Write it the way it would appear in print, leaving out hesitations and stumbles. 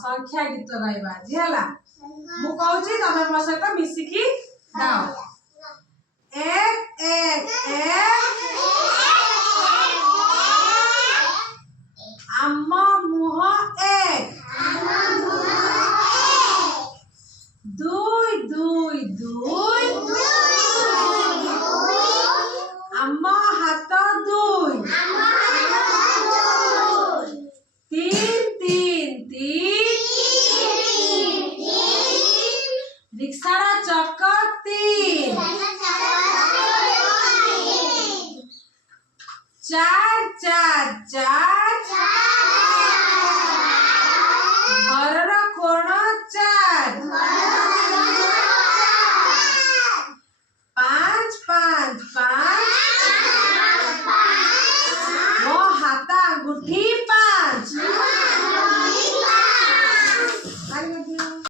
संख्या गीत गाइबा जी हला मु कहूची तमे मो सहित मिसिकी गाओ